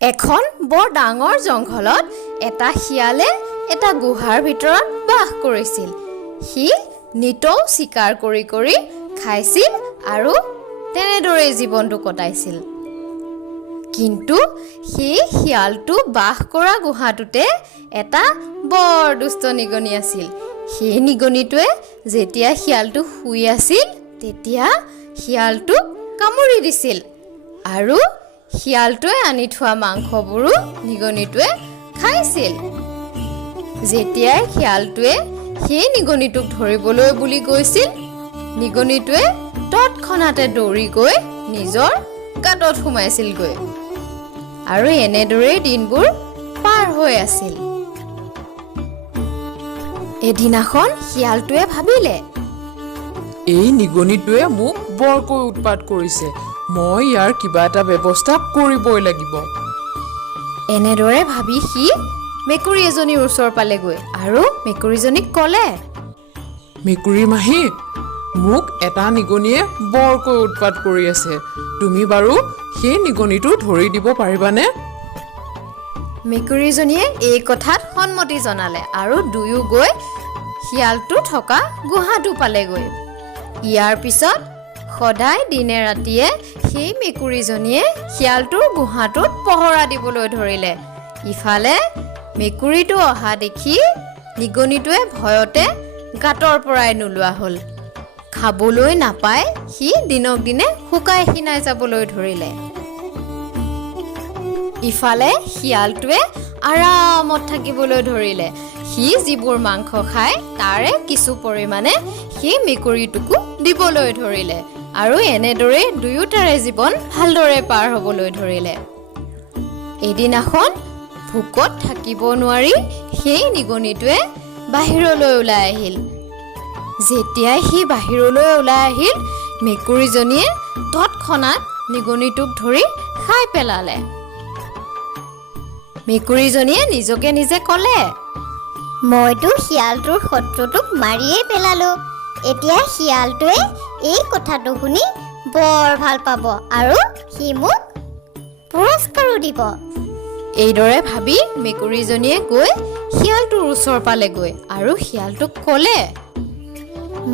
এখন বৰ ডাঙৰ জংঘলত এটা শিয়ালে এটা গুহাৰ ভিতৰত বাস কৰিছিল। সি নিতৌ চিকাৰ কৰি কৰি খাইছিল আৰু তেনেদৰে জীৱনটো কটাইছিল। কিন্তু সেই শিয়ালটো বাস কৰা গুহাটোতে এটা বৰ দুষ্ট নিগনি আছিল। সেই নিগনিটোৱে যেতিয়া শিয়ালটো শুই আছিল তেতিয়া শিয়ালটোক কামুৰি দিছিল আৰু শিয়ালটোৱে আনি থোৱা মাংসবোৰো নিগনিটোৱে খাইছিল। যেতিয়াই শিয়ালটোৱে সেই নিগনিটোক ধৰিবলৈ বুলি গৈছিল, নিগনিটোৱে তৎক্ষণাতে দৌৰি গৈ নিজৰ গাঁতত সোমাইছিলগৈ আৰু এনেদৰেই দিনবোৰ পাৰ হৈ আছিল। এদিনাখন শিয়ালটোৱে ভাবিলে, এই নিগনিটোৱে মোক বৰকৈ উৎপাত কৰিছে, মই ইয়াৰ কিবা এটা ব্যৱস্থা কৰিবই লাগিব। এনেদৰে ভাবি সি মেকুৰী এজনীৰ ওচৰ পালেগৈ আৰু মেকুৰীজনীক ক'লে, মেকুৰী মাহী, মোক এটা নিগনিয়ে বৰকৈ উৎপাত কৰি আছে, তুমি বাৰু সেই নিগনিটো ধৰি দিব পাৰিবানে? মেকুৰীজনীয়ে এই কথাত সন্মতি জনালে আৰু দুয়ো গৈ শিয়ালটো থকা গুহাটো পালেগৈ। ইয়াৰ পিছত সদায় দিনে ৰাতিয়ে সেই মেকুৰীজনীয়ে শিয়ালটোৰ গুহাটোত পহৰা দিবলৈ ধৰিলে। ইফালে মেকুৰীটো অহা দেখি নিগনিটোৱে ভয়তে গাঁতৰ পৰাই নোলোৱা হ'ল। খাবলৈ নাপাই সি দিনক দিনে শুকাই ক্ষীণাই যাবলৈ ধৰিলে। ইফালে শিয়ালটোৱে আৰামত থাকিবলৈ ধৰিলে। সি যিবোৰ মাংস খায় তাৰে কিছু পৰিমাণে সেই মেকুৰীটোকো দিবলৈ ধৰিলে আৰু এনেদৰে দুয়োটাৰে জীৱন ভালদৰে পাৰ হ'বলৈ ধৰিলে। এদিনাখন ভোকত থাকিব নোৱাৰি সেই নিগনিটোৱে বাহিৰলৈ ওলাই আহিল। যেতিয়াই সি বাহিৰলৈ ওলাই আহিল, মেকুৰীজনীয়ে তৎক্ষণাত নিগনিটোক ধৰি খাই পেলালে। মেকুৰীজনীয়ে নিজকে নিজে ক'লে, মইতো শিয়ালটোৰ শত্ৰুটোক মাৰিয়েই পেলালো। এতিয়া শিয়ালটোৱে এই কথাটো শুনি বৰ ভাল পাব আৰু সি মোক পুৰস্কাৰো দিব। এইদৰে ভাবি মেকুৰীজনীয়ে গৈ শিয়ালটোৰ ওচৰ পালেগৈ আৰু শিয়ালটোক ক'লে,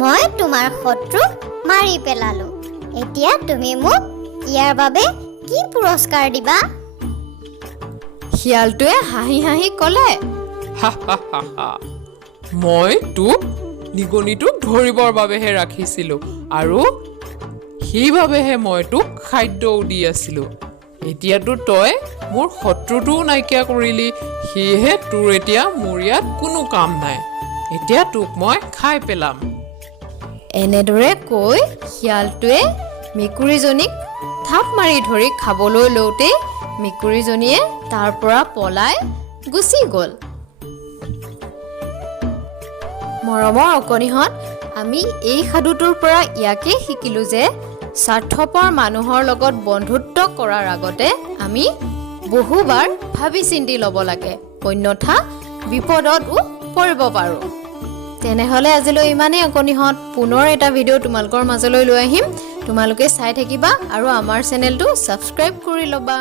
মই তোমাৰ শত্ৰুক মাৰি পেলালো, এতিয়া তুমি মোক ইয়াৰ বাবে কি পুৰস্কাৰ দিবা? শিয়ালটোৱে হাঁহি হাঁহি ক'লে, মই তোক নিগনিটোক ধৰিবৰ বাবেহে ৰাখিছিলো আৰু সেইবাবেহে মই তোক খাদ্যও দি আছিলো। এতিয়াতো তই মোৰ শত্ৰুটোও নাইকিয়া কৰিলি, সেয়েহে তোৰ এতিয়া মোৰ ইয়াত কোনো কাম নাই, এতিয়া তোক মই খাই পেলাম। এনেদৰে কৈ শিয়ালটোৱে মেকুৰীজনীক থাপ মাৰি ধৰি খাবলৈ লওঁতেই মেকুৰীজনীয়ে তাৰ পৰা পলাই গুচি গ'ল। মৰমৰ অকণিহঁত, আমি এই সাধুটোৰ পৰা ইয়াকে শিকিলোঁ যে স্বাৰ্থপৰ মানুহৰ লগত বন্ধুত্ব কৰাৰ আগতে আমি বহুবাৰ ভাবি চিন্তি ল'ব লাগে, অন্যথা বিপদতো পৰিব পাৰোঁ। তেনেহ'লে আজিলৈ ইমানেই অকণিহঁত। পুনৰ এটা ভিডিঅ' তোমালোকৰ মাজলৈ লৈ আহিম। তোমালোকে চাই থাকিবা আৰু আমাৰ চেনেলটো ছাবস্ক্ৰাইব কৰি ল'বা।